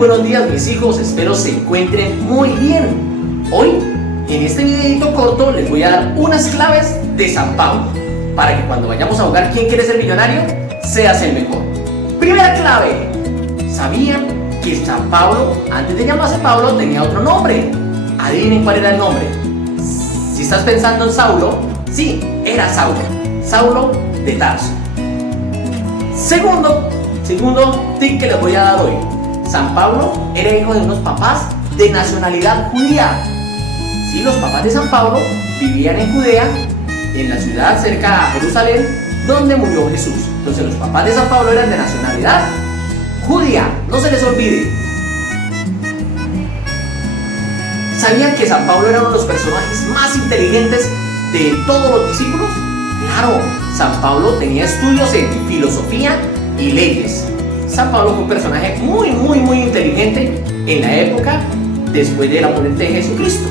buenos días mis hijos, espero se encuentren muy bien. Hoy, en este videito corto, les voy a dar unas claves de San Pablo para que cuando vayamos a jugar ¿Quién quiere ser millonario?, seas el mejor. Primera clave: ¿sabían que San Pablo, antes de llamarse Pablo, tenía otro nombre? Adivinen cuál era el nombre. Si estás pensando en Saulo, sí, era Saulo, Saulo de Tarso. Segundo tip que les voy a dar hoy: San Pablo era hijo de unos papás de nacionalidad judía. Sí, los papás de San Pablo vivían en Judea, en la ciudad cerca a Jerusalén, donde murió Jesús. Entonces los papás de San Pablo eran de nacionalidad judía, no se les olvide. ¿Sabían que San Pablo era uno de los personajes más inteligentes de todos los discípulos? Claro, San Pablo tenía estudios en filosofía y leyes. San Pablo fue un personaje muy inteligente en la época después de la muerte de Jesucristo.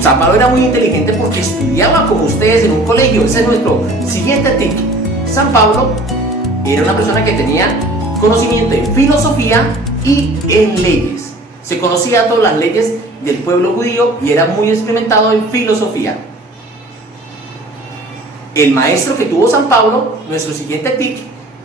San Pablo era muy inteligente porque estudiaba como ustedes en un colegio. Ese es nuestro siguiente tip. San Pablo era una persona que tenía conocimiento en filosofía y en leyes. Se conocía todas las leyes del pueblo judío y era muy experimentado en filosofía. El maestro que tuvo San Pablo, nuestro siguiente tip,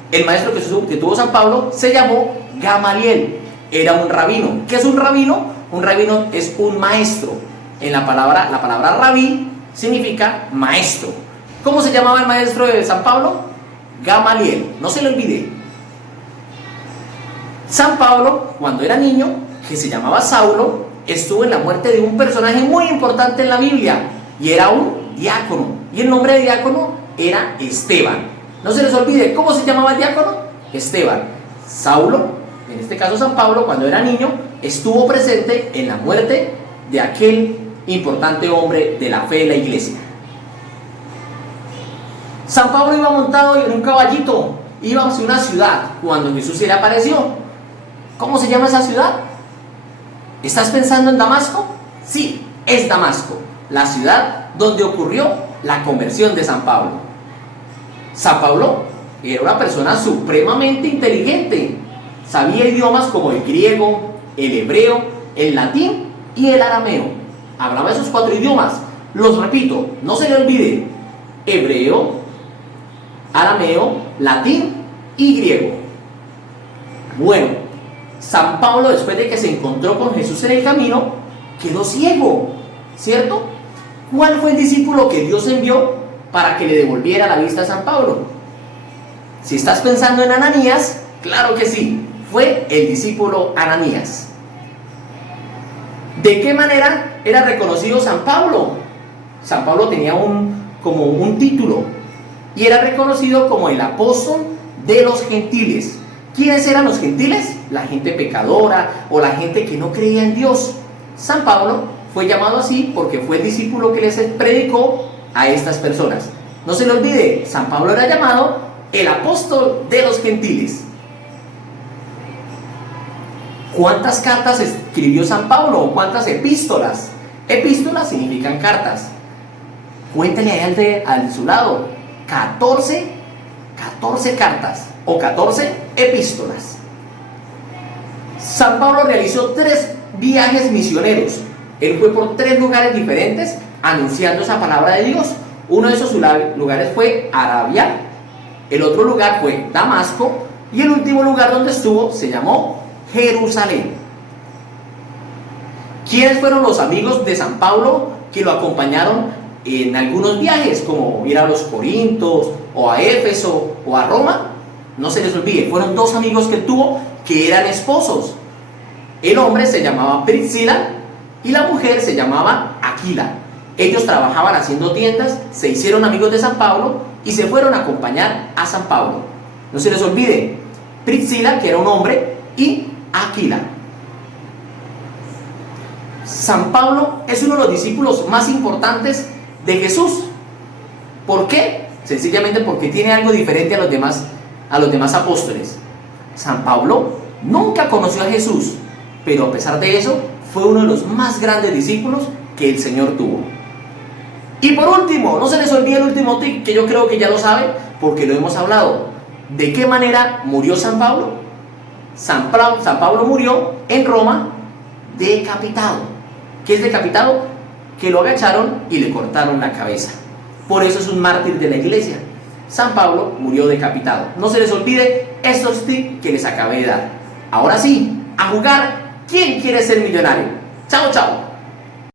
el maestro que tuvo San Pablo se llamó Gamaliel. Era un rabino. ¿Qué es un rabino? Un rabino es un maestro. La palabra rabí significa maestro. ¿Cómo se llamaba el maestro de San Pablo? Gamaliel. No se le olvide. San Pablo, cuando era niño, que se llamaba Saulo, estuvo en la muerte de un personaje muy importante en la Biblia, y era un diácono. Y el nombre de diácono era Esteban. No se les olvide, ¿cómo se llamaba el diácono? Esteban. Saulo, en este caso San Pablo, cuando era niño, estuvo presente en la muerte de aquel importante hombre de la fe de la iglesia. San Pablo iba montado en un caballito, iba hacia una ciudad cuando Jesús se le apareció. ¿Cómo se llama esa ciudad? ¿Estás pensando en Damasco? Sí, es Damasco, la ciudad donde ocurrió la conversión de San Pablo. San Pablo era una persona supremamente inteligente. Sabía idiomas como el griego, el hebreo, el latín y el arameo. Hablaba esos 4 idiomas. Los repito, no se le olvide: hebreo, arameo, latín y griego. Bueno, San Pablo, después de que se encontró con Jesús en el camino, quedó ciego, ¿cierto? ¿Cuál fue el discípulo que Dios envió para que le devolviera la vista a San Pablo? Si estás pensando en Ananías, claro que sí, fue el discípulo Ananías. ¿De qué manera era reconocido San Pablo? San Pablo tenía como un título y era reconocido como el apóstol de los gentiles. ¿Quiénes eran los gentiles? La gente pecadora o la gente que no creía en Dios. San Pablo fue llamado así porque fue el discípulo que les predicó a estas personas. No se le olvide, San Pablo era llamado el apóstol de los gentiles. ¿Cuántas cartas escribió San Pablo? ¿O cuántas epístolas? Epístolas significan cartas. Cuéntale ahí al su lado: 14 cartas o 14 epístolas. San Pablo realizó 3 viajes misioneros. Él fue por 3 lugares diferentes anunciando esa palabra de Dios. Uno de esos lugares fue Arabia, el otro lugar fue Damasco y el último lugar donde estuvo se llamó Jerusalén. ¿Quiénes fueron los amigos de San Pablo que lo acompañaron en algunos viajes, como ir a los Corintios o a Éfeso o a Roma? No se les olvide, fueron 2 amigos que él tuvo que eran esposos. El hombre se llamaba Priscila y la mujer se llamaba Aquila. Ellos trabajaban haciendo tiendas, se hicieron amigos de San Pablo y se fueron a acompañar a San Pablo. No se les olvide, Priscila, que era un hombre, y Aquila. San Pablo es uno de los discípulos más importantes de Jesús. ¿Por qué? Sencillamente porque tiene algo diferente a los demás apóstoles. San Pablo nunca conoció a Jesús, pero a pesar de eso fue uno de los más grandes discípulos que el Señor tuvo. Y por último, no se les olvide el último tip, que yo creo que ya lo saben porque lo hemos hablado. ¿De qué manera murió San Pablo? San Pablo murió en Roma decapitado. ¿Qué es decapitado? Que lo agacharon y le cortaron la cabeza. Por eso es un mártir de la iglesia. San Pablo murió decapitado. No se les olvide estos tips que les acabé de dar. Ahora sí, a jugar. ¿Quién quiere ser millonario? Chao, chao.